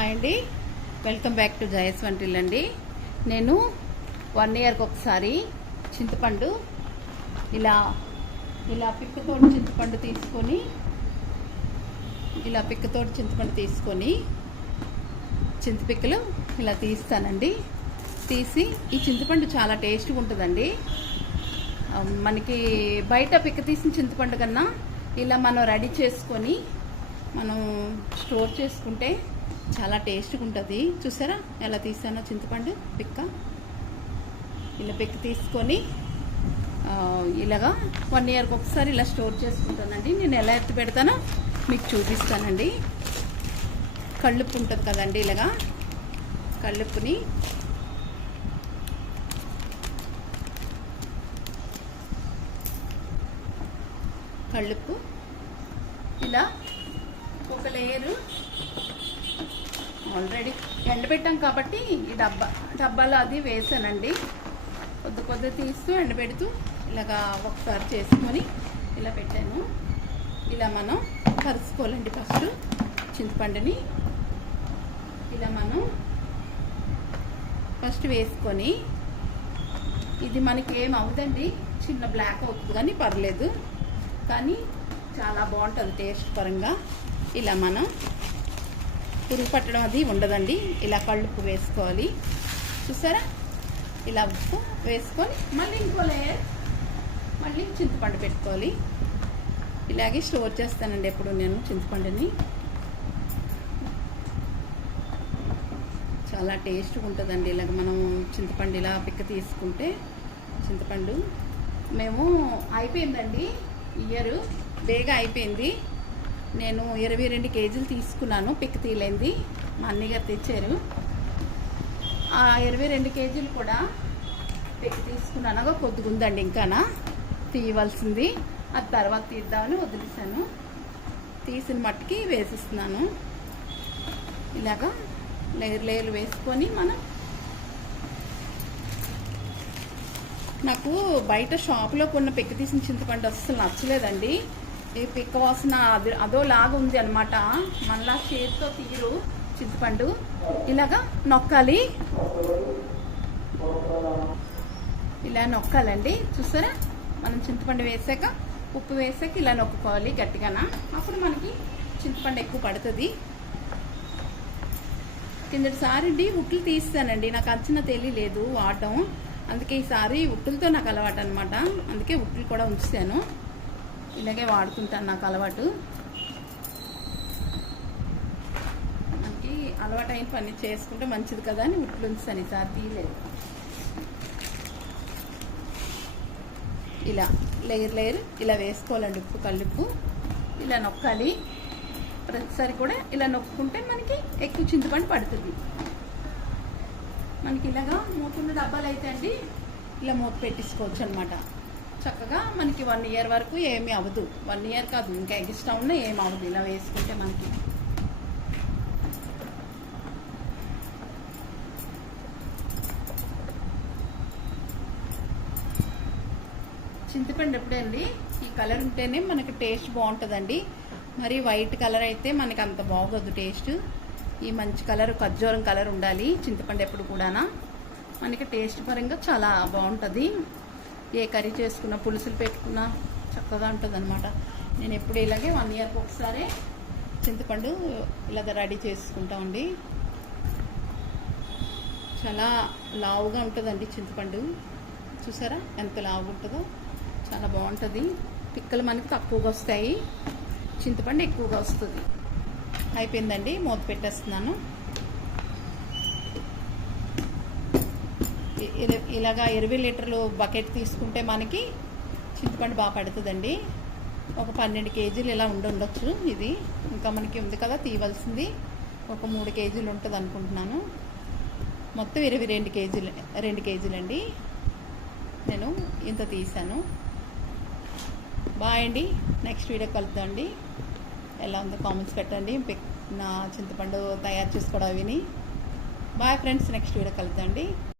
Hi అండి. Welcome back to జయస్ వంటిల్ అండి. నేను వన్ ఇయర్కి ఒకసారి చింతపండు ఇలా ఇలా పిక్కతోటి చింతపండు తీసుకొని ఇలా పిక్కతోటి చింతపండు తీసుకొని చింతపిక్కలు ఇలా తీస్తానండి. తీసి ఈ చింతపండు చాలా టేస్ట్గా ఉంటుందండి. మనకి బయట పిక్క తీసిన చింతపండు కన్నా ఇలా మనం రెడీ చేసుకొని మనం స్టోర్ చేసుకుంటే చాలా టేస్ట్గా ఉంటుంది చూసారా? ఎలా తీసానో చింతపండు పిక్క. ఇలా పిక్క తీసుకొని ఇలాగా వన్ ఇయర్కి ఒకసారి ఇలా స్టోర్ చేసుకుంటానండి. నేను ఎలా ఎత్తి పెడతానో మీకు చూపిస్తానండి. కళ్ళుప్పు ఉంటుంది కదండి ఇలాగా. కళ్ళుప్పుని కళ్ళుప్పు. ఇలా ఒక లేయరు ఆల్రెడీ ఎండబెట్టాం కాబట్టి ఈ డబ్బా డబ్బాలో అది వేసానండి. కొద్ది కొద్ది తీస్తూ ఎండబెడుతూ ఇలాగా ఒకసారి చేసుకొని ఇలా పెట్టాను. ఇలా మనం కరుచుకోవాలండి ఫస్ట్ చింతపండుని. ఇలా మనం ఫస్ట్ వేసుకొని ఇది మనకి ఏం అవుదండి చిన్న బ్లాక్ అవుతుంది కానీ పర్లేదు. కానీ చాలా బాగుంటుంది టేస్ట్ పరంగా. ఇలా మనం పురుగు పట్టడం అది ఉండదండి. ఇలా కళ్ళుప్పు వేసుకోవాలి. చూసారా? ఇలా ఉప్పు వేసుకొని మళ్ళీ ఇంకో లేయర్ మళ్ళీ చింతపండు పెట్టుకోవాలి. ఇలాగే స్టోర్ చేస్తానండి ఎప్పుడు నేను చింతపండుని. చాలా టేస్ట్గా ఉంటుందండి. ఇలాగ మనం చింతపండు ఇలా పిక్క తీసుకుంటే చింతపండు. మేము అయిపోయిందండి. ఇయర్ బేగా అయిపోయింది. నేను ఇరవై రెండు కేజీలు తీసుకున్నాను పిక్ తీలేంది మా అన్నయ్య గారు తెచ్చారు. ఆ ఇరవై రెండు కేజీలు కూడా పిక్ తీసుకున్నాను కొద్దిగా ఉందండి ఇంకానా. తీయవలసింది అది తర్వాత తీద్దామని వదిలేసాను తీసిన మట్టుకి వేసిస్తున్నాను. ఇలాగా లేయర్ లేయర్లు వేసుకొని మనం నాకు బయట షాప్లో కొన్న పిక్క తీసిన చింతపండు అస్సలు నచ్చలేదండి. ఈ పిక్క వాసన అది అదో లాగా ఉంది అనమాట మళ్ళా చేతితో తీరు చింతపండు. ఇలాగా నొక్కాలి. ఇలా నొక్కాలండి. చూసారా? మనం చింతపండు వేసాక ఉప్పు వేసాక ఇలా నొక్కుకోవాలి గట్టిగాన. అప్పుడు మనకి చింతపండు ఎక్కువ పడుతుంది. కిందటిసారి అండి ఉట్లు తీస్తానండి. నాకు అంచిన తెలియలేదు వాడటం అందుకే ఈసారి ఉట్టులతో నాకు అలవాటు అనమాట అందుకే ఉట్లు కూడా ఉంచుతాను ఇలాగే వాడుతుంటాను నాకు అలవాటు. మనకి అలవాటు అయిన పని చేసుకుంటే మంచిది కదా అని ఉట్లు ఉంచుతాను ఈసారి తీయలేదు. ఇలా లేయర్ లేయర్ ఇలా వేసుకోవాలండి ఉప్పు కల్లుప్పు. ఇలా నొక్కాలి. ప్రతిసారి కూడా ఇలా నొక్కుంటే మనకి ఎక్కువ చింతపండు పడుతుంది. మనకి ఇలాగా మూతున్న డబ్బాలు అయితే అండి ఇలా మూత పెట్టించుకోవచ్చు అనమాట చక్కగా మనకి వన్ ఇయర్ వరకు ఏమీ అవ్వదు. వన్ ఇయర్ కాదు ఇంకా ఎక్స్ట్రా ఉన్నా ఏమి అవ్వదు. ఇలా వేసుకుంటే మనకి. చింతపండు ఎప్పుడే అండి? ఈ కలర్ ఉంటేనే మనకి టేస్ట్ బాగుంటుందండి. మరి వైట్ కలర్ అయితే మనకి అంత బాగోదు టేస్ట్ ఈ మంచి కలర్ ఖర్జూరం కలర్ ఉండాలి. చింతపండు ఎప్పుడు కూడానా. మనకి టేస్ట్ పరంగా చాలా బాగుంటుంది. ఏ కర్రీ చేసుకున్నా పులుసులు పెట్టుకున్నా చక్కగా ఉంటుంది అనమాట నేను ఎప్పుడు ఇలాగే వన్ ఇయర్కి ఒకసారి చింతపండు ఇలాగ రెడీ చేసుకుంటామండి చాలా లావుగా ఉంటుందండి చింతపండు. చూసారా ఎంత లావుగా ఉంటుందో? చాలా బాగుంటుంది. పిక్కలు మనకి తక్కువగా వస్తాయి. చింతపండు ఎక్కువగా వస్తుంది. అయిపోయిందండి. మూత పెట్టేస్తున్నాను. ఇలాగా ఇరవై లీటర్లు బకెట్ తీసుకుంటే మనకి చింతపండు బాగా పడుతుందండి. ఒక పన్నెండు కేజీలు ఇలా ఉండి ఉండొచ్చు ఇది. ఇంకా మనకి ఉంది కదా తీయవలసింది. ఒక మూడు కేజీలు ఉంటుంది అనుకుంటున్నాను. మొత్తం ఇరవై రెండు కేజీలు రెండు కేజీలండి. నేను ఇంత తీసాను. బాయ్ అండి. నెక్స్ట్ వీడియో కలుద్దామండి ఎలా ఉందో కామెంట్స్ పెట్టండి. నా చింతపండు తయారు చేసుకోవడం విని. బాయ్ ఫ్రెండ్స్ నెక్స్ట్ వీడియో కలుద్దామండి